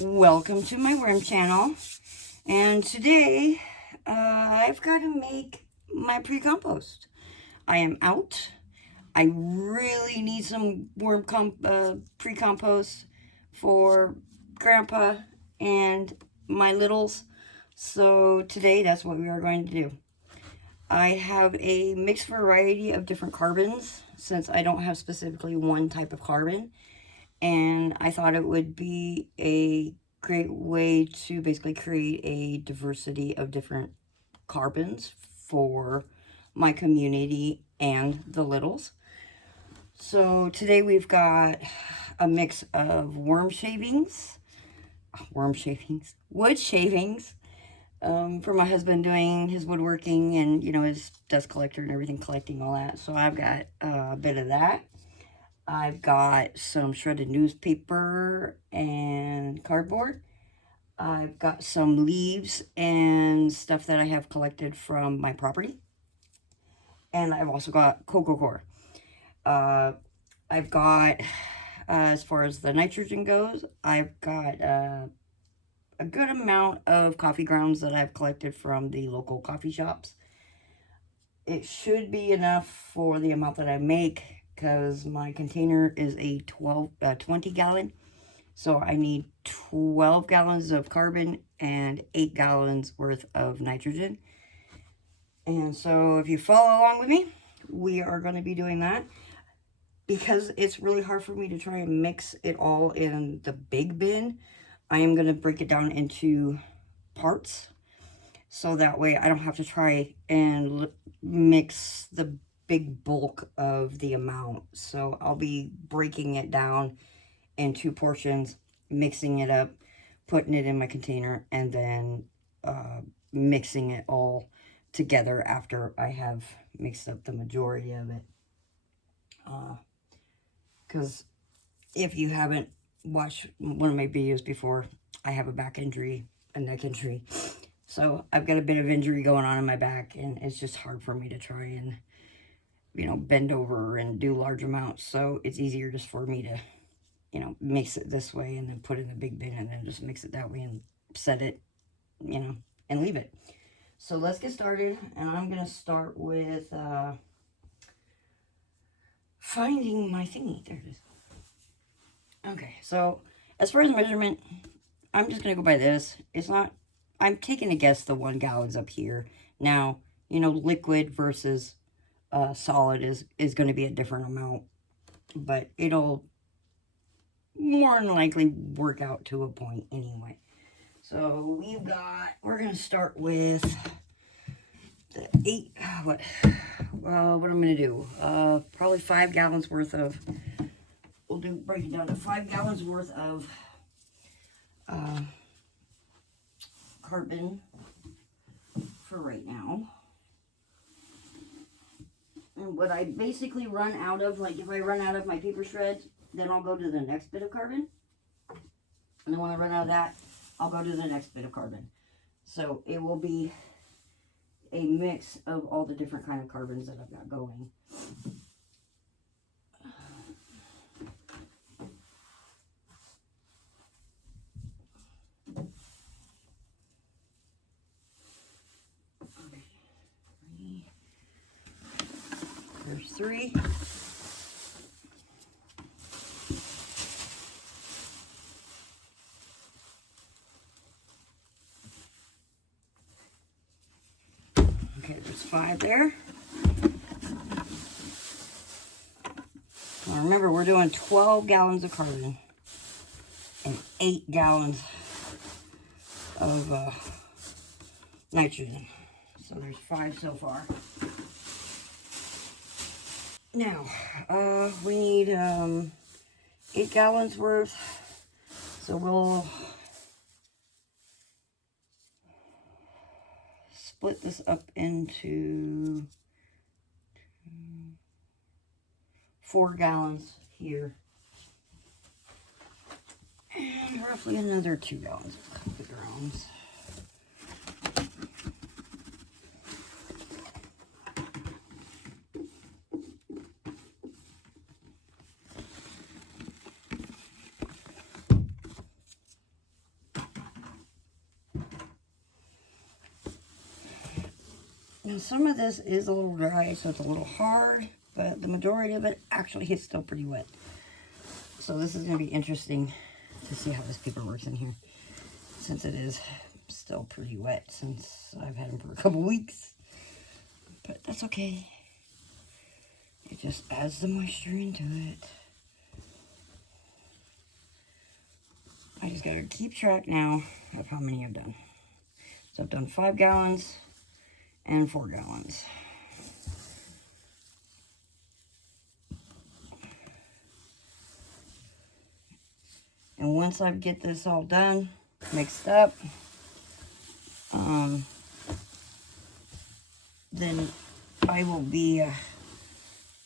Welcome to my worm channel, and today I've got to make my pre-compost. I am out. I really need some pre-compost for Grandpa and my littles, so today that's what we are going to do. I have a mixed variety of different carbons since I don't have specifically one type of carbon. And I thought it would be a great way to basically create a diversity of different carbons for my community and the littles. So today we've got a mix of wood shavings, for my husband doing his woodworking and, his dust collector and everything, collecting all that. So I've got a bit of that. I've got some shredded newspaper and cardboard. I've got some leaves and stuff that I have collected from my property. And I've also got cocoa coir. I've got, as far as the nitrogen goes, I've got a good amount of coffee grounds that I've collected from the local coffee shops. It should be enough for the amount that I make, because my container is a 20 gallon. So I need 12 gallons of carbon and 8 gallons worth of nitrogen. And so if you follow along with me, we are going to be doing that. Because it's really hard for me to try and mix it all in the big bin, I am going to break it down into parts. So that way I don't have to try and mix the big bulk of the amount. So I'll be breaking it down in 2 portions, mixing it up, putting it in my container, and then mixing it all together after I have mixed up the majority of it. Because if you haven't watched one of my videos before, I have a back injury, a neck injury. So I've got a bit of injury going on in my back, and it's just hard for me to try and, bend over and do large amounts. So it's easier just for me to, mix it this way and then put it in the big bin and then just mix it that way and set it, and leave it. So let's get started, and I'm going to start with finding my thingy. There it is. Okay, so as far as measurement, I'm just going to go by this. It's not, I'm taking a guess the 1 gallon's up here. Now, liquid versus solid is going to be a different amount, but it'll more than likely work out to a point anyway. So we're going to start with the 8, what I'm going to do, probably 5 gallons worth of, break it down to 5 gallons worth of carbon for right now. And what I basically run out of, like if I run out of my paper shreds, then I'll go to the next bit of carbon. And then when I run out of that, I'll go to the next bit of carbon. So it will be a mix of all the different kind of carbons that I've got going. There's 3. Okay, there's 5 there. Now remember, we're doing 12 gallons of carbon and 8 gallons of nitrogen. So there's 5 so far. Now, we need 8 gallons worth, so we'll split this up into 4 gallons here, and roughly another 2 gallons of coffee grounds. Some of this is a little dry, so it's a little hard, but the majority of it actually is still pretty wet. So this is going to be interesting to see how this paper works in here, since it is still pretty wet since I've had them for a couple weeks. But that's okay. It just adds the moisture into it. I just gotta keep track now of how many I've done. So I've done 5 gallons and 4 gallons. And once I get this all done, mixed up, then I will be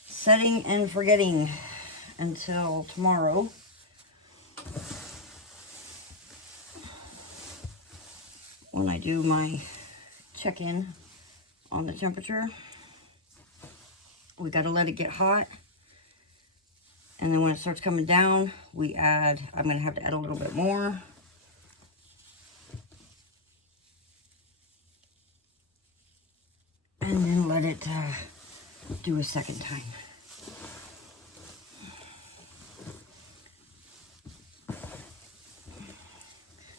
setting and forgetting until tomorrow. When I do my check-in on the temperature, we got to let it get hot. And then when it starts coming down, we add, I'm going to have to add a little bit more. And then let it do a second time.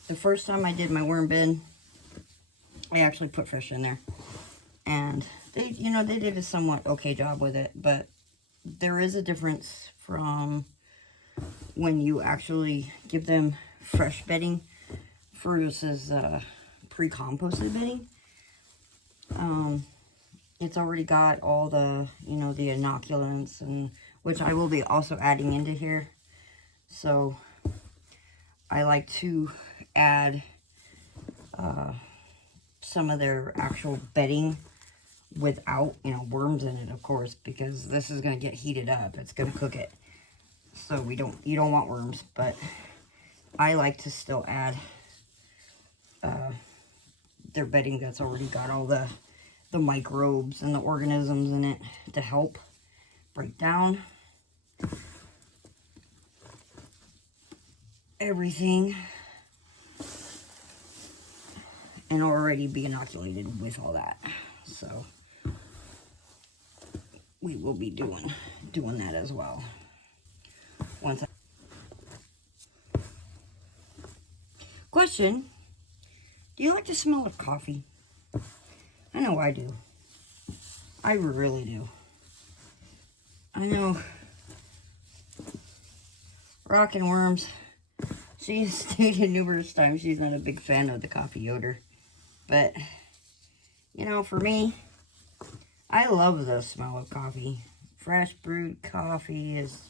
The first time I did my worm bin, I actually put fish in there. And they, you know, they did a somewhat okay job with it, but there is a difference from when you actually give them fresh bedding versus pre-composted bedding. It's already got all the, you know, the inoculants, and which I will be also adding into here. So I like to add some of their actual bedding without, you know, worms in it, of course, because this is going to get heated up. It's going to cook it. So you don't want worms, but I like to still add their bedding that's already got all the microbes and the organisms in it to help break down everything and already be inoculated with all that. So we will be doing that as well. Question: do you like the smell of coffee? I know I do. I really do. I know Rockin' Worms, she's stated numerous times she's not a big fan of the coffee odor. But, you know, for me, I love the smell of coffee. Fresh brewed coffee is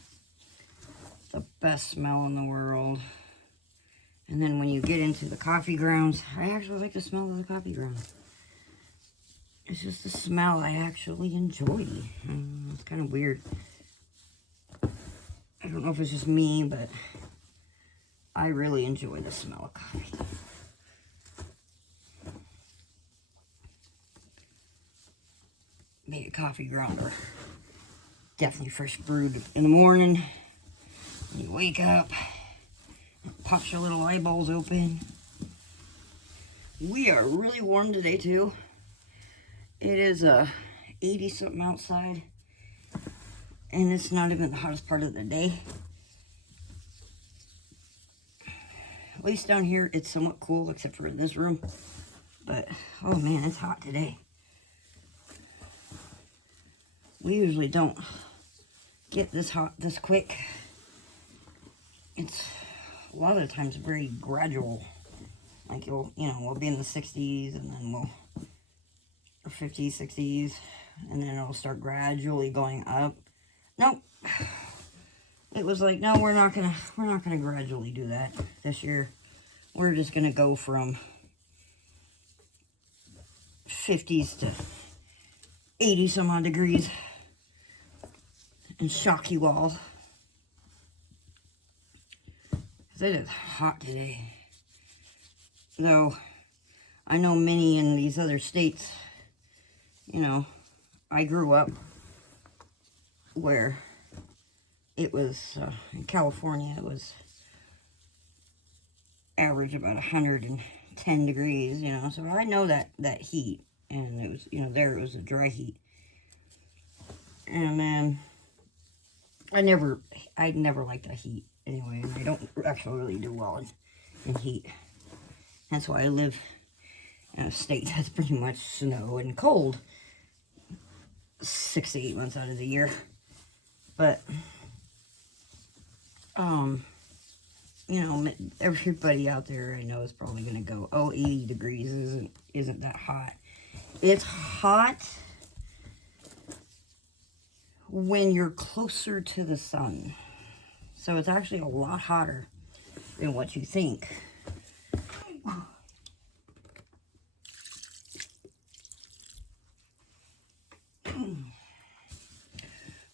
the best smell in the world. And then when you get into the coffee grounds, I actually like the smell of the coffee grounds. It's just a smell I actually enjoy. It's kind of weird. I don't know if it's just me, but I really enjoy the smell of coffee. Make a coffee ground or definitely fresh brewed in the morning. You wake up, pops your little eyeballs open. We are really warm today too. It is 80 something outside, and it's not even the hottest part of the day. At least down here it's somewhat cool, except for in this room. But oh man, it's hot today. We usually don't get this hot this quick. It's a lot of the times very gradual. Like we'll be in the 60s, and then we'll, or 50s, 60s, and then it'll start gradually going up. Nope. It was like, no, we're not gonna gradually do that this year. We're just gonna go from 50s to 80 some odd degrees and shock you all. 'Cause it is hot today. Though I know many in these other states, you know, I grew up where it was, in California, it was average about 110 degrees, you know, so I know that heat. And it was, there it was a dry heat. And then I never liked the heat anyway, and I don't actually really do well in heat. That's why I live in a state that's pretty much snow and cold 6 to 8 months out of the year. But everybody out there I know is probably gonna go, oh, 80 degrees isn't that hot. It's hot when you're closer to the sun. So it's actually a lot hotter than what you think.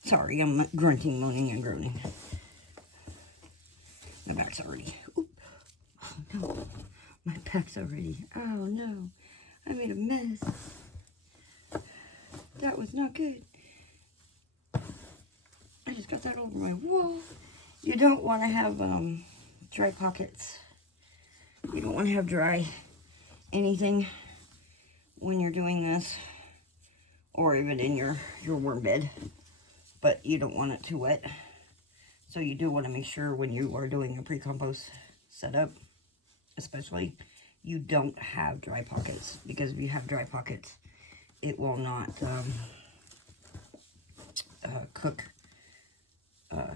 Sorry, I'm grunting, moaning, and groaning. My back's already... Oop. Oh, no. My back's already... Oh, no. I made a mess. That was not good. I just got that over my wall. You don't want to have dry pockets. You don't want to have dry anything when you're doing this, or even in your worm bed. But you don't want it too wet. So you do want to make sure when you are doing a pre-compost setup, especially, you don't have dry pockets. Because if you have dry pockets, it will not cook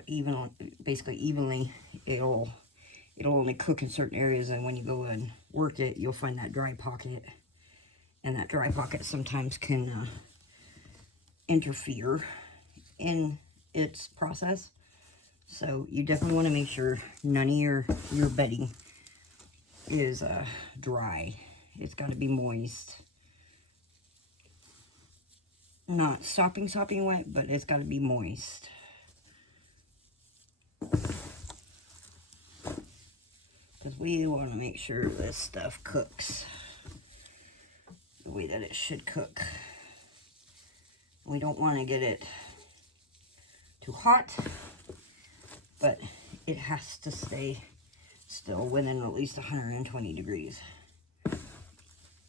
evenly. It'll only cook in certain areas, and when you go and work it, you'll find that dry pocket. And that dry pocket sometimes can interfere in its process. So you definitely want to make sure none of your bedding is dry. It's got to be moist. Not sopping wet, but it's got to be moist. Because we want to make sure this stuff cooks the way that it should cook. We don't want to get it too hot, but it has to stay still within at least 120 degrees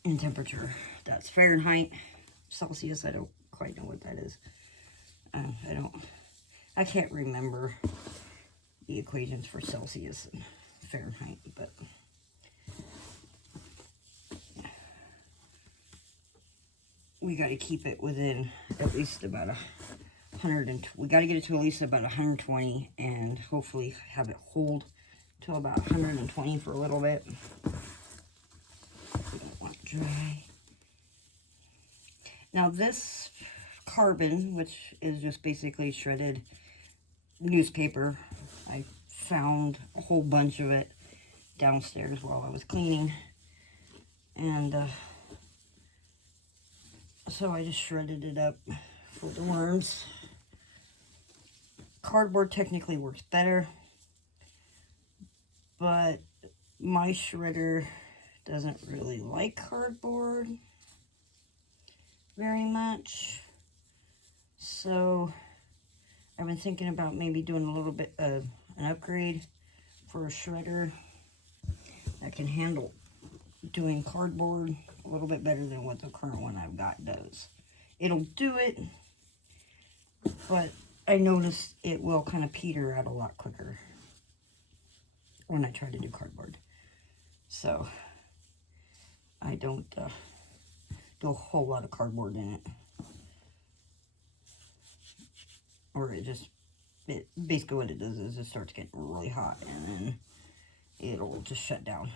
in temperature. That's Fahrenheit. Celsius, I don't quite know what that is. I can't remember the equations for Celsius and Fahrenheit, but we got to keep it within at least about 100, we got to get it to at least about 120, and hopefully have it hold to about 120 for a little bit. We don't want it dry. Now this carbon, which is just basically shredded newspaper, I found a whole bunch of it downstairs while I was cleaning, and so I just shredded it up for the worms. Cardboard technically works better, but my shredder doesn't really like cardboard very much. So I've been thinking about maybe doing a little bit of an upgrade for a shredder that can handle doing cardboard a little bit better than what the current one I've got does. It'll do it, but I noticed it will kind of peter out a lot quicker when I try to do cardboard. So I don't do a whole lot of cardboard in it. Or basically what it does is it starts getting really hot, and then it'll just shut down.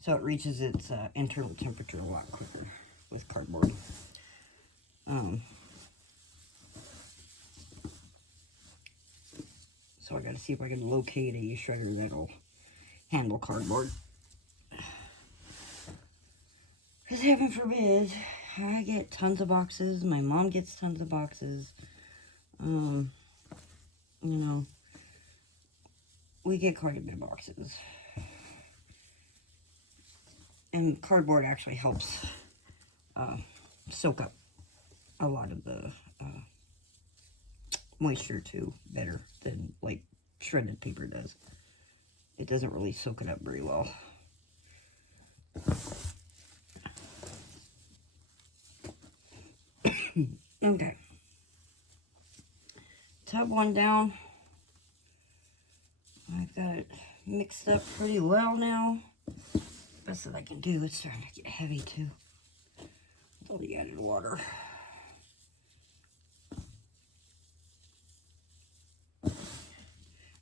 So it reaches its internal temperature a lot quicker with cardboard. So I got to see if I can locate a shredder that'll handle cardboard. Because heaven forbid, I get tons of boxes. My mom gets tons of boxes. We get quite a bit of boxes. And cardboard actually helps soak up a lot of the moisture too better than like shredded paper does. It doesn't really soak it up very well. Okay. Tub one down. I've got it mixed up pretty well now. Best that I can do. It's starting to get heavy too. With all the added water.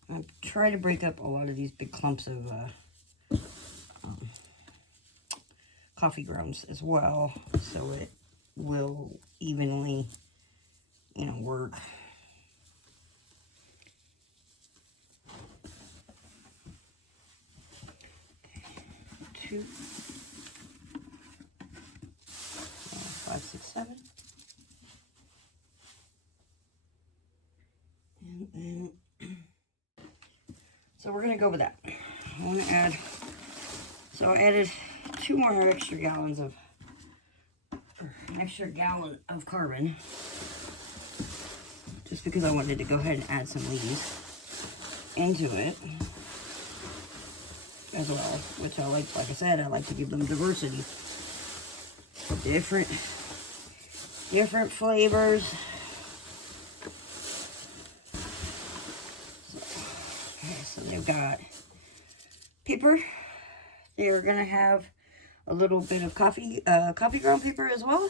I try to break up a lot of these big clumps of coffee grounds as well, so it will evenly, you know, work. Okay. 2, 5, 6, 7. And then, so we're gonna go with that. I want to add, so I added 2 more extra gallons of, an extra gallon of carbon, just because I wanted to go ahead and add some leaves into it as well, which I like I said, I like to give them diversity. Different flavors. So they've got paper. They're gonna have a little bit of coffee ground paper as well,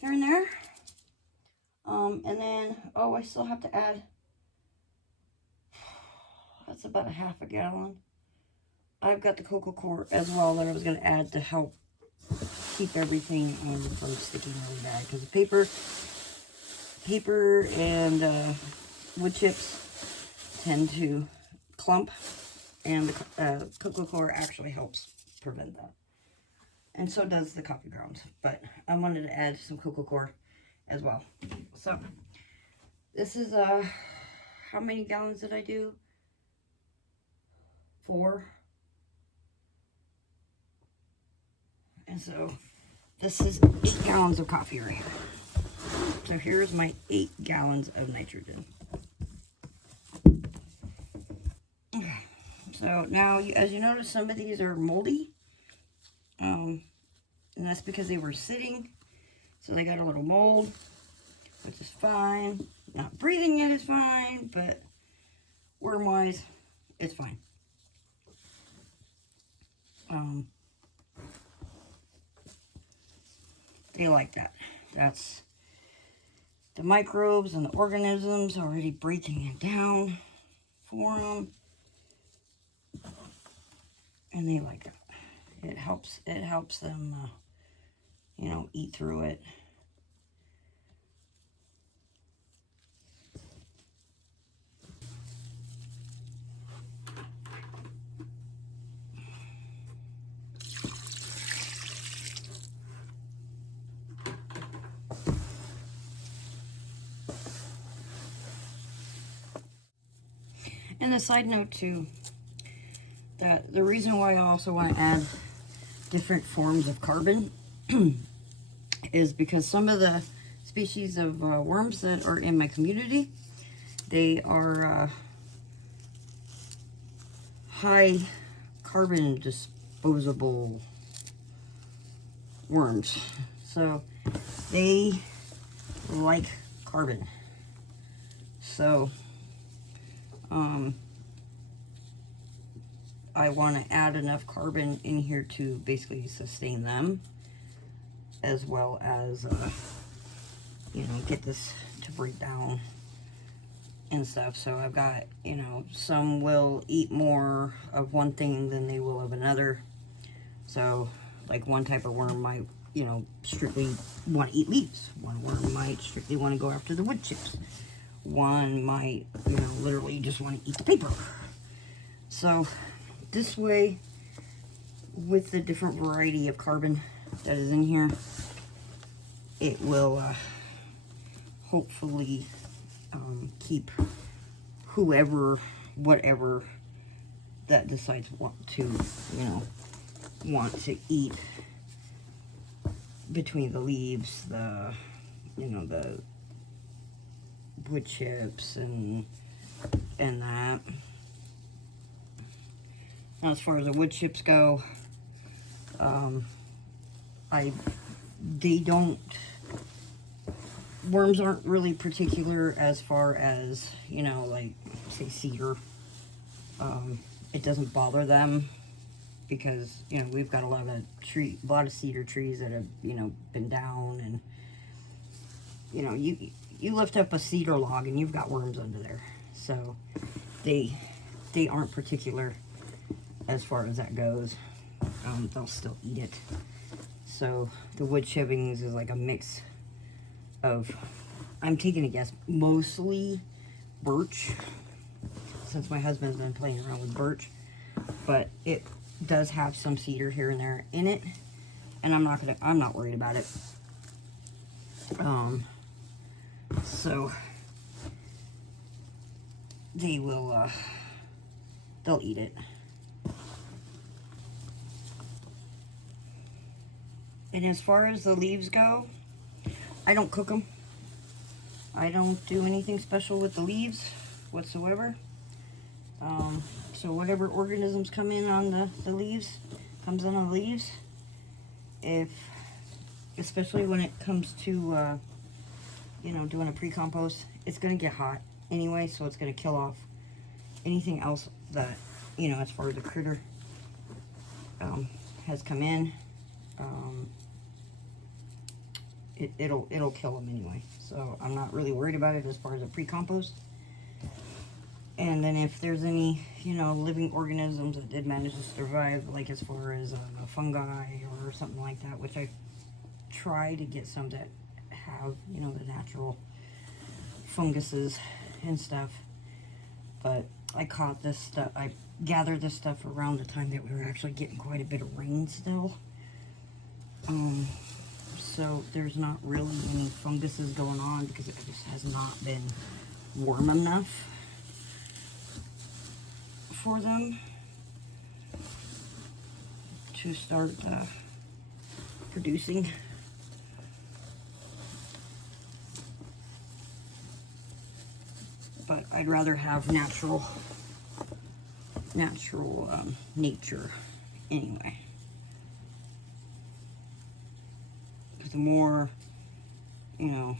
here and there. And then, oh, I still have to add, that's about a half a gallon. I've got the cocoa core as well that I was going to add to help keep everything from sticking really bad. Because the paper and wood chips tend to clump, and the cocoa core actually helps prevent that. And so does the coffee grounds. But I wanted to add some cocoa core as well. So this is how many gallons did I do? 4. And so this is 8 gallons of coffee right here. So here's my 8 gallons of nitrogen. Okay. So now, as you notice, some of these are moldy. And that's because they were sitting. So they got a little mold, which is fine. Not breathing it is fine, but worm-wise, it's fine. They like that. That's the microbes and the organisms already breaking it down for them. And they like it. It helps them, you know, eat through it. And a side note too, that the reason why I also want to add different forms of carbon is because some of the species of worms that are in my community, they are high carbon disposable worms. So they like carbon. So I want to add enough carbon in here to basically sustain them, as well as, you know, get this to break down and stuff. So I've got, you know, some will eat more of one thing than they will of another. So, like, one type of worm might, you know, strictly want to eat leaves. One worm might strictly want to go after the wood chips. One might, you know, literally just want to eat the paper. So this way, with the different variety of carbon that is in here, it will hopefully keep whatever that decides want to eat between the leaves, the wood chips and that. Now, as far as the wood chips go, they don't worms aren't really particular as far as, you know, like, say, cedar. It doesn't bother them because, you know, we've got a lot of cedar trees that have, you know, been down, and, you know, you lift up a cedar log and you've got worms under there. So they aren't particular as far as that goes. They'll still eat it. So the wood chippings is like a mix of, I'm taking a guess, mostly birch, since my husband's been playing around with birch, but it does have some cedar here and there in it, and I'm not worried about it. So they will, they'll eat it. And as far as the leaves go, I don't cook them. I don't do anything special with the leaves whatsoever. So whatever organisms come in on the leaves, comes in on the leaves. Especially when it comes to, you know, doing a pre-compost, it's going to get hot anyway, so it's going to kill off anything else that, you know, as far as the critter has come in. It'll kill them anyway, so I'm not really worried about it as far as a pre-compost. And then if there's any, you know, living organisms that did manage to survive, like as far as a fungi or something like that, which I try to get some that have, you know, the natural funguses and stuff. But I caught this stuff, I gathered this stuff around the time that we were actually getting quite a bit of rain still. So there's not really any funguses going on because it just has not been warm enough for them to start producing. But I'd rather have natural nature anyway. Because the more, you know,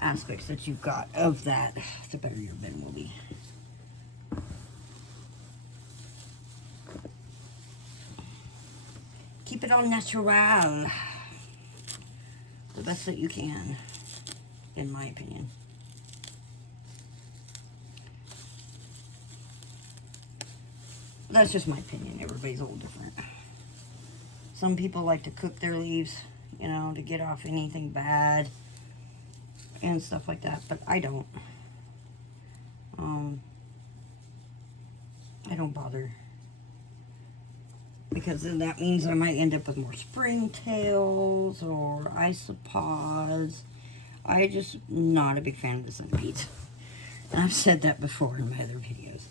aspects that you've got of that, the better your bin will be. Keep it all natural, the best that you can, in my opinion. That's just my opinion. Everybody's a little different. Some people like to cook their leaves, you know, to get off anything bad and stuff like that, but I don't. I don't bother, because then that means I might end up with more springtails or isopods. I just not a big fan of the centipedes. And I've said that before in my other videos.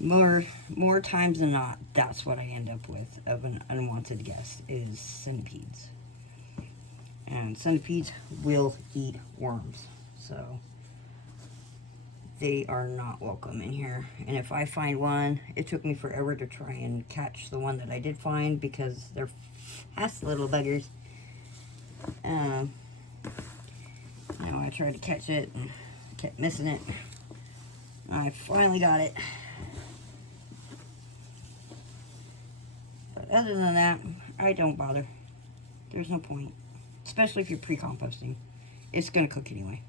More times than not, that's what I end up with of an unwanted guest, is centipedes. And centipedes will eat worms, so they are not welcome in here. And if I find one, it took me forever to try and catch the one that I did find because they're fast little buggers. You know, I tried to catch it and kept missing it. I finally got it. But other than that, I don't bother. There's no point. Especially if you're pre-composting. It's going to cook anyway.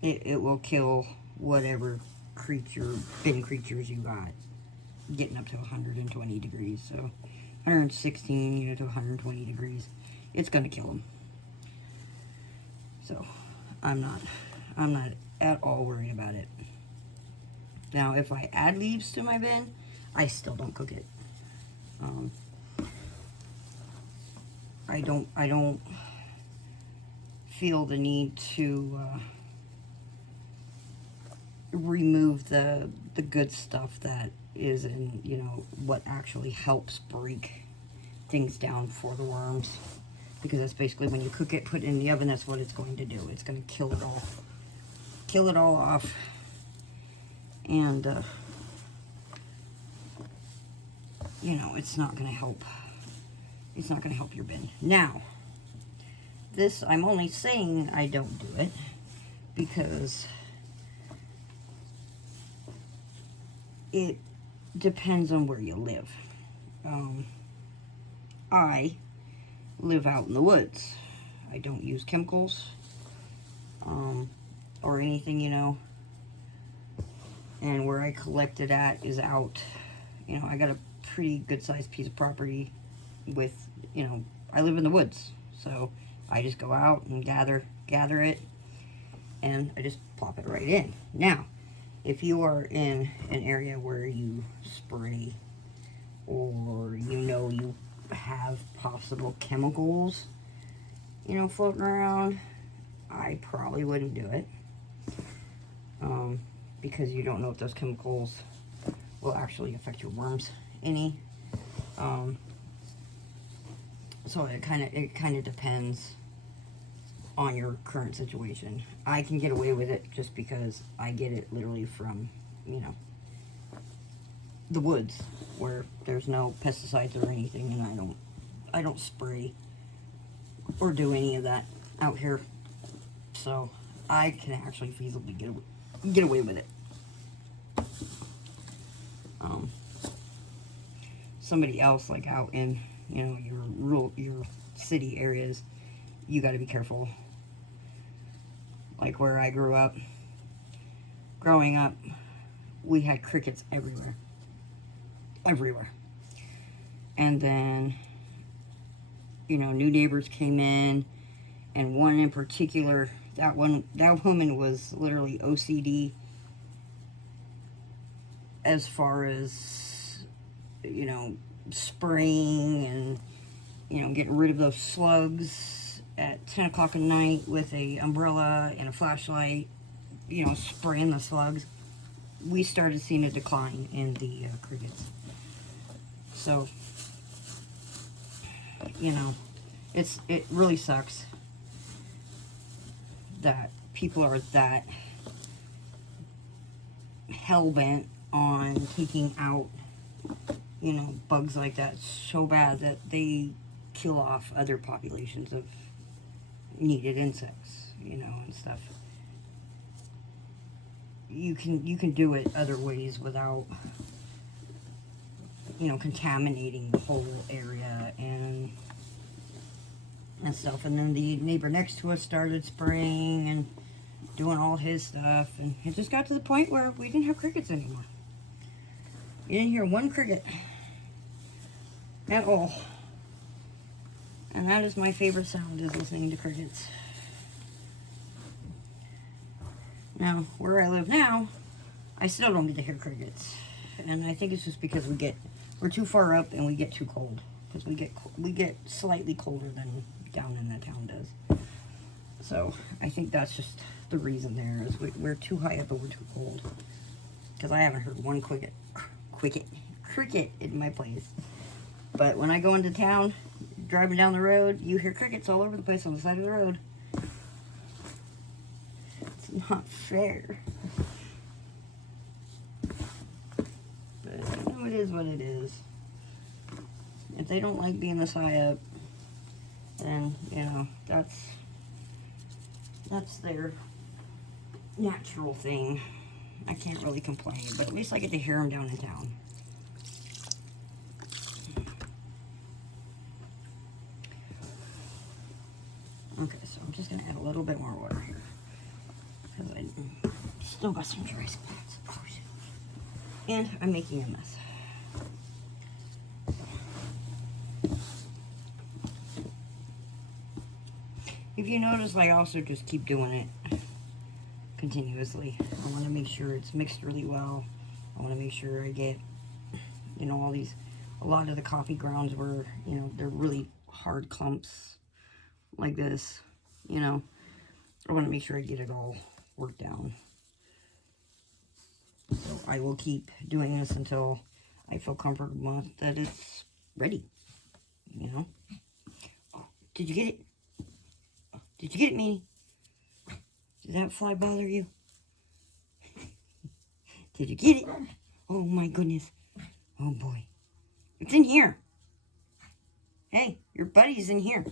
It will kill whatever bin creatures you got. Getting up to 120 degrees. So 116, you know, to 120 degrees. It's going to kill them. So I'm not at all worried about it. Now, if I add leaves to my bin, I still don't cook it. I don't feel the need to remove the good stuff that is in, you know, what actually helps break things down for the worms. Because that's basically when you cook it, put it in the oven, that's what it's going to do. It's going to kill it all. Kill it all off. And, you know, it's not going to help. It's not going to help your bin. Now, this, I'm only saying I don't do it because it depends on where you live. I live out in the woods. I don't use chemicals or anything, you know. And where I collect it at is out, you know, I got a pretty good sized piece of property with, you know, I live in the woods. So I just go out and gather it, and I just plop it right in. Now, if you are in an area where you spray, or you know you have possible chemicals, you know, floating around, I probably wouldn't do it. Because you don't know if those chemicals will actually affect your worms any. So it kind of depends on your current situation. I can get away with it just because I get it literally from, you know, the woods where there's no pesticides or anything, and I don't spray or do any of that out here. So I can actually feasibly get away with it. Somebody else, like out in, you know, your city areas, you got to be careful. Like where I growing up, we had crickets everywhere. And then, you know, new neighbors came in, and one in particular, that woman was literally OCD as far as, you know, spraying and, you know, getting rid of those slugs at 10 o'clock at night with a umbrella and a flashlight, you know, spraying the slugs. We started seeing a decline in the crickets. So, you know, it really sucks that people are that hell-bent on taking out, you know, bugs like that so bad that they kill off other populations of needed insects, you know, and stuff. You can do it other ways without, you know, contaminating the whole area and stuff. And then the neighbor next to us started spraying and doing all his stuff, and it just got to the point where we didn't have crickets anymore. You didn't hear one cricket at all. And that is my favorite sound, is listening to crickets. Now, where I live now, I still don't get to hear crickets. And I think it's just because we're too far up and we get too cold. Because we get slightly colder than down in the town does. So I think that's just the reason there, is we're too high up and we're too cold. Because I haven't heard one cricket in my place. But when I go into town, driving down the road, you hear crickets all over the place on the side of the road. It's not fair. But you know, it is what it is. If they don't like being this high up, then, you know, that's their natural thing. I can't really complain, but at least I get to hear them down in town. Okay, so I'm just going to add a little bit more water here, because I still got some dry spots. Oh, shit. And I'm making a mess. If you notice, I also just keep doing it continuously. I want to make sure it's mixed really well. I want to make sure I get, you know, a lot of the coffee grounds where, you know, they're really hard clumps like this, you know. I want to make sure I get it all worked down. So I will keep doing this until I feel comfortable that it's ready, you know. Oh, did you get it? Did you get it, Minnie? Did that fly bother you? Did you get it? Oh my goodness. Oh boy. It's in here. Hey, your buddy's in here.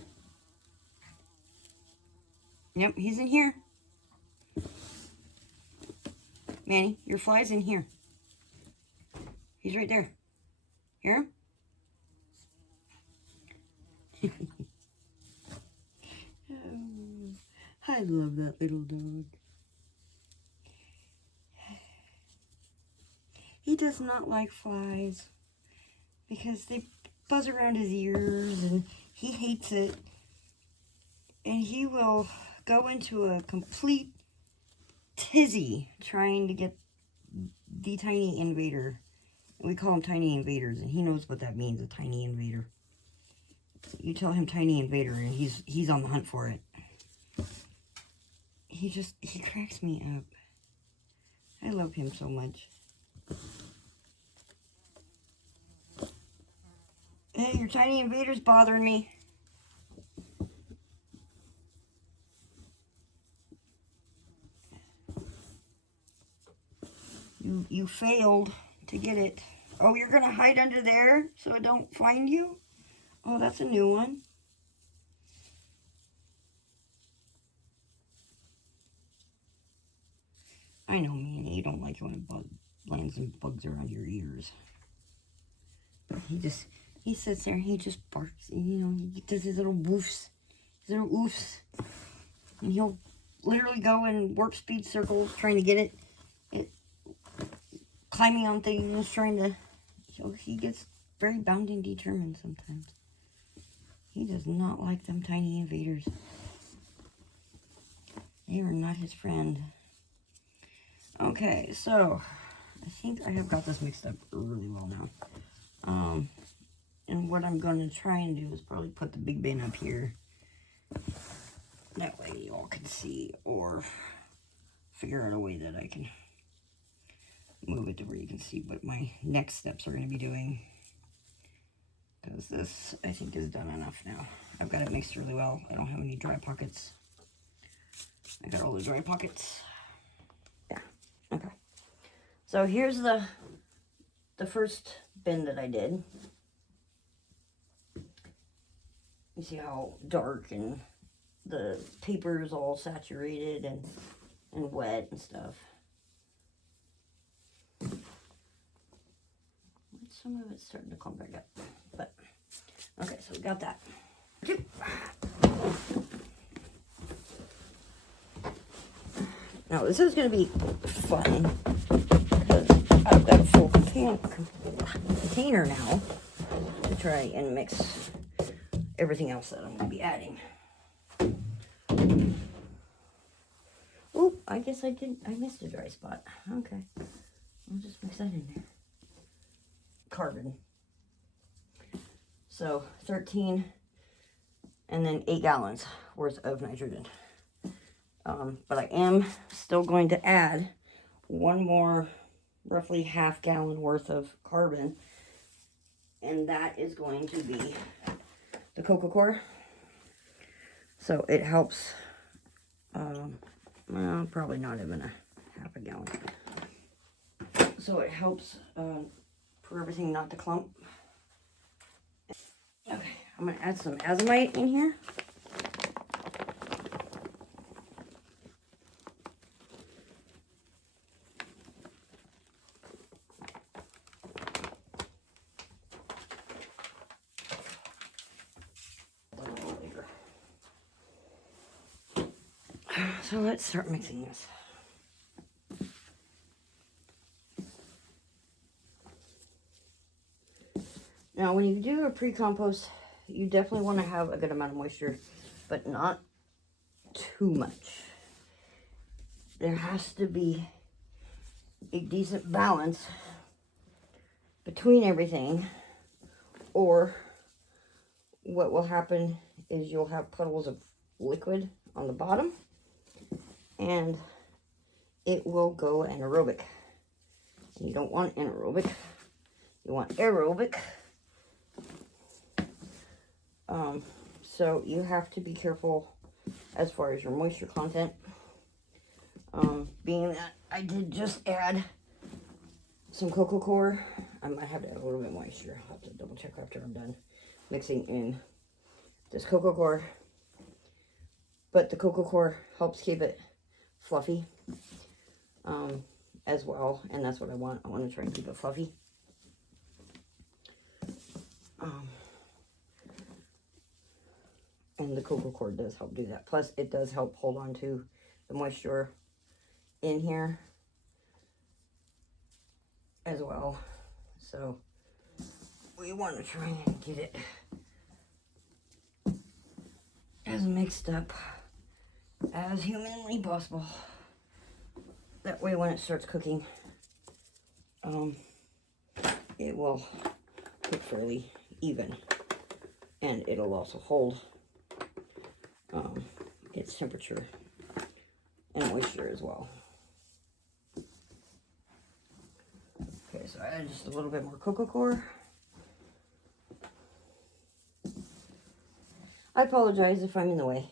Yep, he's in here. Manny, your fly's in here. He's right there. Hear him? Oh, I love that little dog. He does not like flies because they buzz around his ears and he hates it. And he will go into a complete tizzy trying to get the tiny invader. We call them tiny invaders, and he knows what that means, a tiny invader. You tell him tiny invader and he's on the hunt for it. He cracks me up. I love him so much. Hey, your tiny invader's bothering me. You failed to get it. Oh, you're gonna hide under there so it don't find you? Oh, that's a new one. I know, man, you don't like it when a bug lands and bugs around your ears. He sits there and he just barks, you know, he does his little woofs, his little oofs. And he'll literally go in warp speed circles trying to get it climbing on things, trying to, he gets very bound and determined sometimes. He does not like them tiny invaders. They are not his friend. Okay, so I think I have got this mixed up really well now. And what I'm going to try and do is probably put the big bin up here. That way you all can see, or figure out a way that I can move it to where you can see what my next steps are going to be doing. Because this, I think, is done enough now. I've got it mixed really well. I don't have any dry pockets. I got all the dry pockets. Yeah, okay. So here's the first bin that I did. You see how dark and the paper is all saturated and wet and stuff. Some of it's starting to come back up, but okay, so we got that. Now this is going to be fun because I've got a full container now to try and mix everything else that I'm going to be adding. Oh, I guess I missed a dry spot. Okay, I'll just mix that in there. Carbon. So 13 and then 8 gallons worth of nitrogen. But I am still going to add one more roughly half gallon worth of carbon, and that is going to be the cocoa core. So it helps, well, probably not even a half a gallon. So it helps for everything not to clump. Okay, I'm going to add some azomite in here. So let's start mixing this. Now, when you do a pre-compost, you definitely want to have a good amount of moisture, but not too much. There has to be a decent balance between everything, or what will happen is you'll have puddles of liquid on the bottom, and it will go anaerobic. You don't want anaerobic, you want aerobic. So you have to be careful as far as your moisture content. Being that I did just add some cocoa core, I might have to add a little bit moisture. I'll have to double check after I'm done mixing in this cocoa core. But the cocoa core helps keep it fluffy as well. And that's what I want. I want to try and keep it fluffy. And the cocoa core does help do that. Plus, it does help hold on to the moisture in here as well. So, we want to try and get it as mixed up as humanly possible. That way, when it starts cooking, it will cook fairly even. And it'll also hold its temperature and moisture as well. Okay, so I added just a little bit more cocoa core. I apologize if I'm in the way.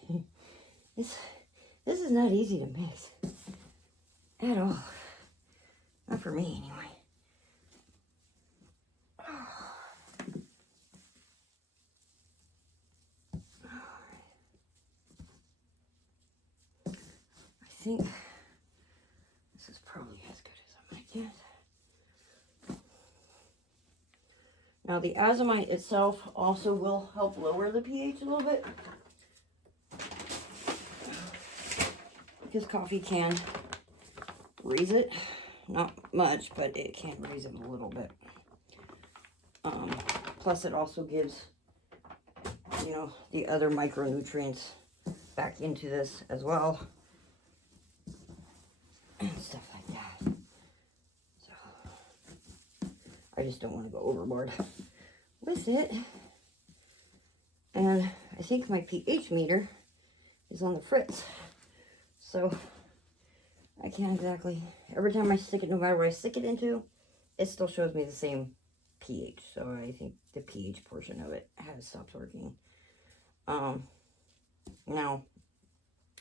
This is not easy to mix at all. Not for me, anyway. I think this is probably as good as I might get. Now, the azomite itself also will help lower the pH a little bit, because coffee can raise it. Not much, but it can raise it a little bit. Plus, it also gives, you know, the other micronutrients back into this as well. And stuff like that. So, I just don't want to go overboard with it. And I think my pH meter is on the fritz. So, I can't exactly, every time I stick it, no matter what I stick it into, it still shows me the same pH. So, I think the pH portion of it has stopped working. Now,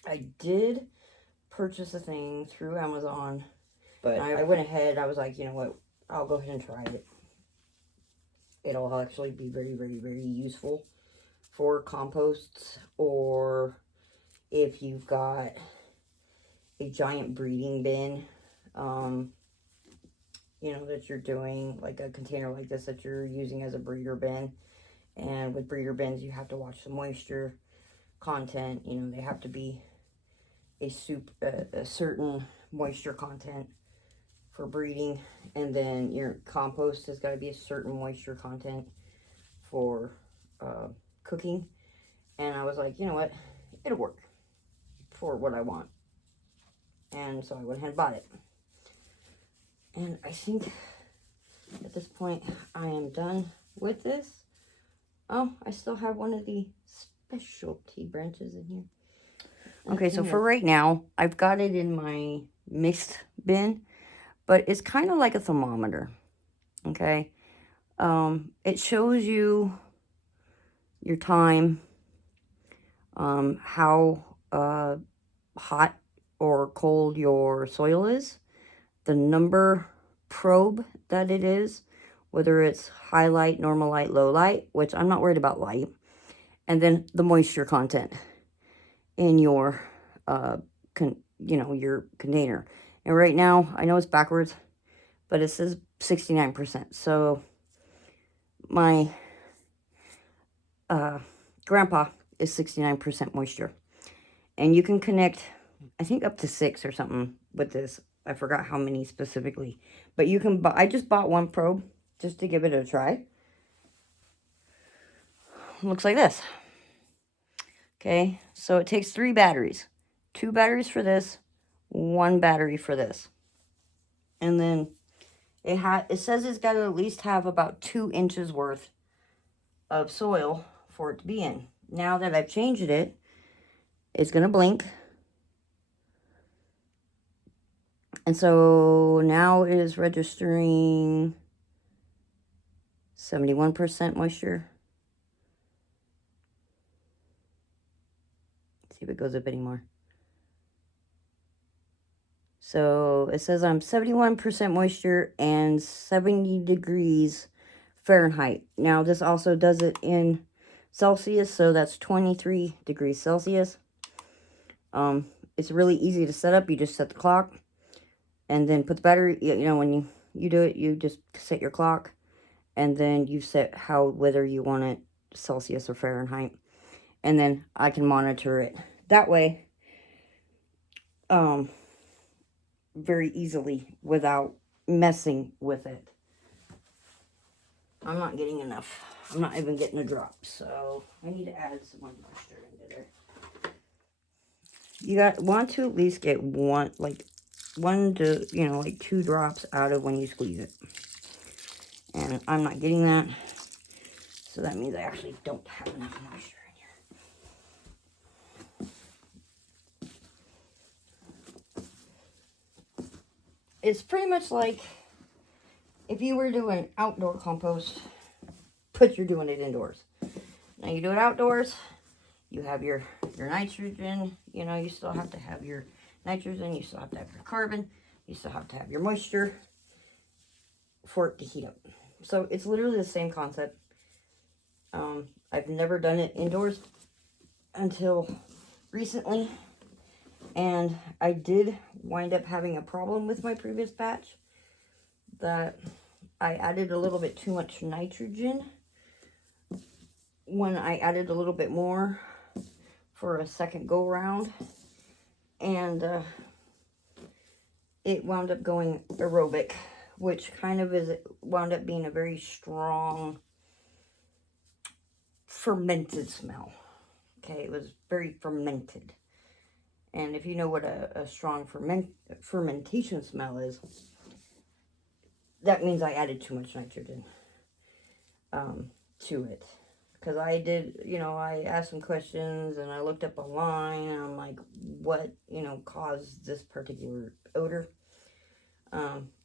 I did purchase a thing through Amazon, but I went ahead, I was like, you know what, I'll go ahead and try it. It'll actually be very, very, very useful for composts, or if you've got a giant breeding bin, you know, that you're doing, like a container like this that you're using as a breeder bin. And with breeder bins, you have to watch the moisture content. You know, they have to be a certain moisture content for breeding, and then your compost has got to be a certain moisture content for cooking. And I was like, you know what, it'll work for what I want. And so I went ahead and bought it. And I think at this point I am done with this. Oh, I still have one of the specialty branches in here. Okay, so for right now, I've got it in my mixed bin, but it's kind of like a thermometer, okay? It shows you your time, how hot or cold your soil is, the number probe that it is, whether it's high light, normal light, low light, which I'm not worried about light, and then the moisture content in your, your container. And right now, I know it's backwards, but it says 69%. So my grandpa is 69% moisture. And you can connect, I think, up to 6 or something with this. I forgot how many specifically. But you can buy, I just bought one probe just to give it a try. Looks like this. Okay, so it takes 3 batteries. 2 batteries for this, 1 battery for this. And then it says it's got to at least have about 2 inches worth of soil for it to be in. Now that I've changed it, it's going to blink. And so now it is registering 71% moisture. Let's see if it goes up anymore. So it says I'm 71% moisture and 70 degrees Fahrenheit. Now this also does it in Celsius, so that's 23 degrees Celsius. It's really easy to set up. You just set the clock and then put the battery, you know, when you do it, you just set your clock and then you set whether you want it Celsius or Fahrenheit. And then I can monitor it that way, very easily without messing with it. I'm not getting enough. I'm not even getting a drop, so I need to add some more moisture into there. You want to at least get one to, you know, like 2 drops out of when you squeeze it. And I'm not getting that, so that means I actually don't have enough moisture in here. It's pretty much like if you were doing outdoor compost, but you're doing it indoors. Now you do it outdoors, you have your nitrogen, you know, you still have to have your nitrogen, you still have to have your carbon, you still have to have your moisture for it to heat up. So it's literally the same concept. I've never done it indoors until recently, and I did wind up having a problem with my previous batch that I added a little bit too much nitrogen when I added a little bit more for a second go round, and it wound up going aerobic, which kind of wound up being a very strong fermented smell. Okay, it was very fermented. And if you know what a strong fermentation smell is, that means I added too much nitrogen to it. Because I did, you know, I asked some questions and I looked up online and I'm like, what, you know, caused this particular odor?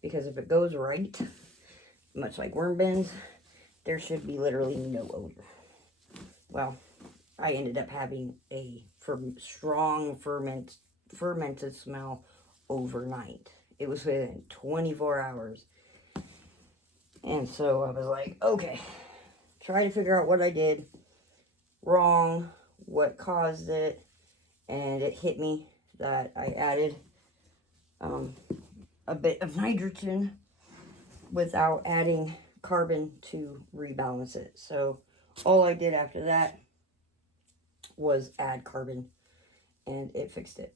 Because if it goes right, much like worm bins, there should be literally no odor. Well, I ended up having a strong fermented smell overnight. It was within 24 hours. And so I was like, okay, try to figure out what I did wrong, what caused it, and it hit me that I added a bit of nitrogen without adding carbon to rebalance it. So all I did after that was add carbon, and it fixed it.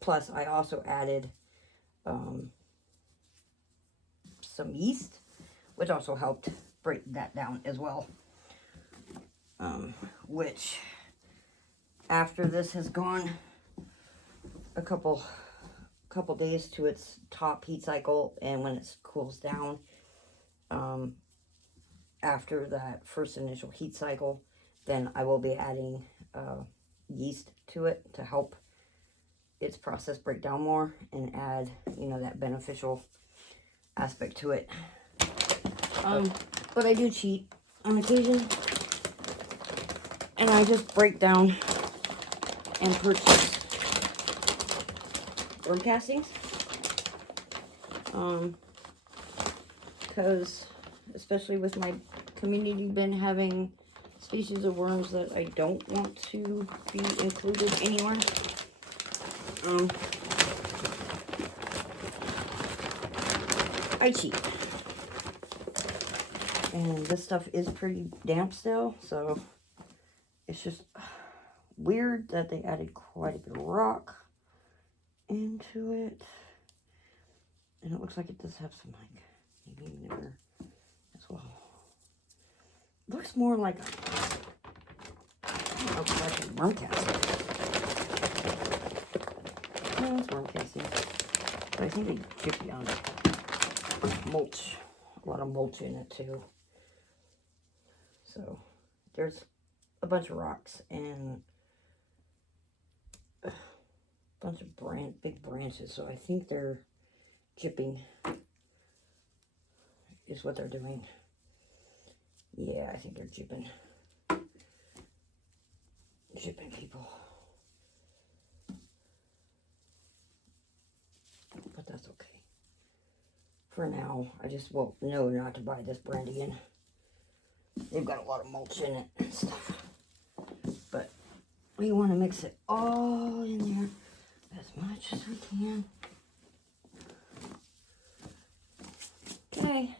Plus, I also added some yeast, which also helped break that down as well. Which, after this has gone a couple days to its top heat cycle, and when it cools down, after that first initial heat cycle, then I will be adding yeast to it to help its process break down more and add, you know, that beneficial aspect to it. But I do cheat on occasion, and I just break down and purchase worm castings. Because especially with my community bin having species of worms that I don't want to be included anywhere, I cheat. And this stuff is pretty damp still, so it's just weird that they added quite a bit of rock into it. And it looks like it does have some, like, maybe vinegar as well. It looks more like a worm casting. No, it's worm casting. But I think they chip you on mulch. A lot of mulch in it too. So there's a bunch of rocks and a bunch of big branches. So I think they're chipping is what they're doing. Yeah, I think they're chipping people. But that's okay. For now, I just will know not to buy this brand again. They've got a lot of mulch in it and stuff. But we want to mix it all in there. as much as we can. Okay.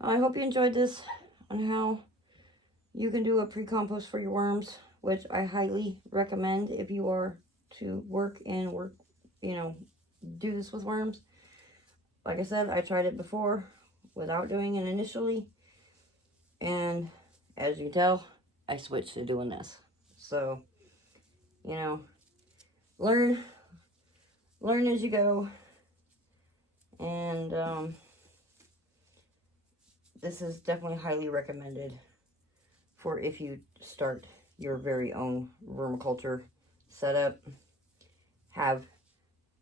I hope you enjoyed this on how you can do a pre-compost for your worms, which I highly recommend if you are to work, you know, do this with worms. Like I said, I tried it before without doing it initially, and as you can tell, I switched to doing this. So, you know, learn as you go, and this is definitely highly recommended for if you start your very own vermiculture setup. Have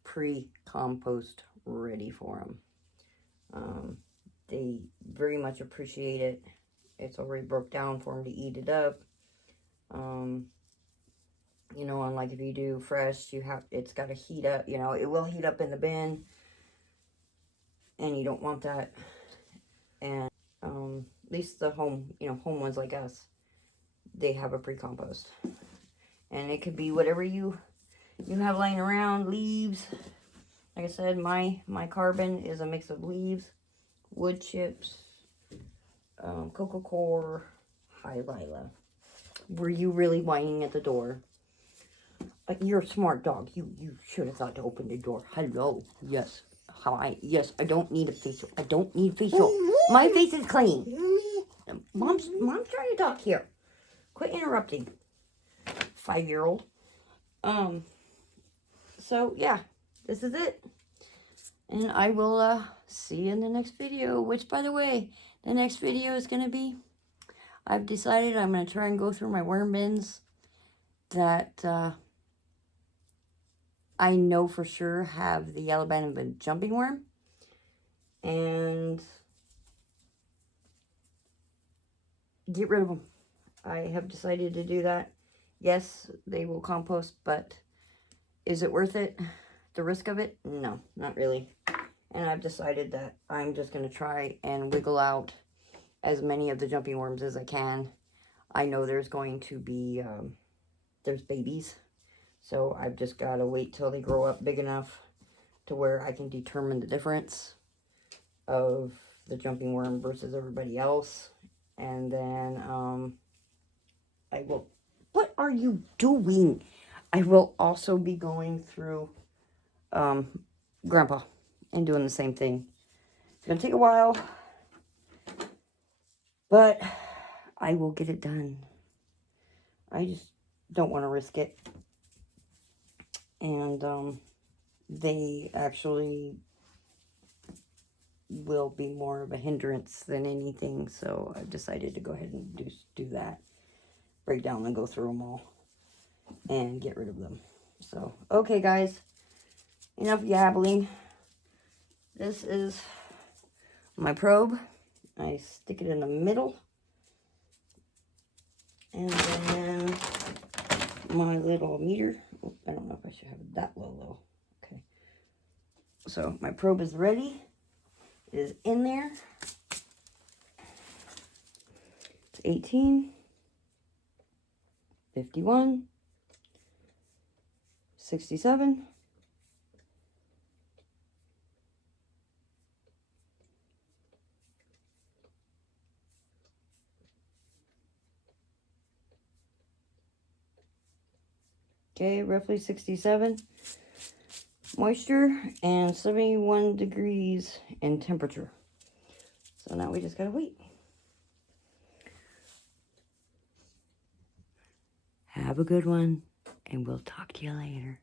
pre-compost ready for them. They very much appreciate it. It's already broke down for them to eat it up. You know, unlike if you do fresh, it's got to heat up. You know, it will heat up in the bin, and you don't want that. And at least the home ones like us, they have a pre-compost, and it could be whatever you have laying around. Leaves, like I said, my carbon is a mix of leaves, wood chips, cocoa coir. Hi, Lila. Were you really whining at the door? You're a smart dog. You should have thought to open the door. Hello. Yes. Hi. Yes, I don't need a facial. I don't need facial. My face is clean. Mom's trying to talk here. Quit interrupting. 5-year-old. So yeah, this is it. And I will see you in the next video, which, by the way, the next video is going to be, I've decided I'm going to try and go through my worm bins that I know for sure have the Alabama jumping worm, and get rid of them. I have decided to do that. Yes, they will compost, but is it worth it? The risk of it? No, not really. And I've decided that I'm just going to try and wiggle out as many of the jumping worms as I can. I know there's going to be, there's babies. So I've just got to wait till they grow up big enough to where I can determine the difference of the jumping worm versus everybody else. And then I will... What are you doing? I will also be going through Grandpa and doing the same thing. It's going to take a while, but I will get it done. I just don't want to risk it. And they actually will be more of a hindrance than anything, so I've decided to go ahead and do that. Break down and go through them all and get rid of them. So, okay guys, enough yabbling. This is my probe. I stick it in the middle, and then my little meter. Oh, I don't know if I should have it that low though. Okay, so my probe is ready. It is in there. It's 18, 51, 67, 67 moisture and 71 degrees in temperature. So now we just gotta wait. Have a good one, and we'll talk to you later.